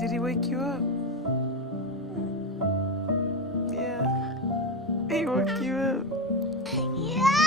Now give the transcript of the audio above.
Did he wake you up? Yeah. He woke you up. Yeah.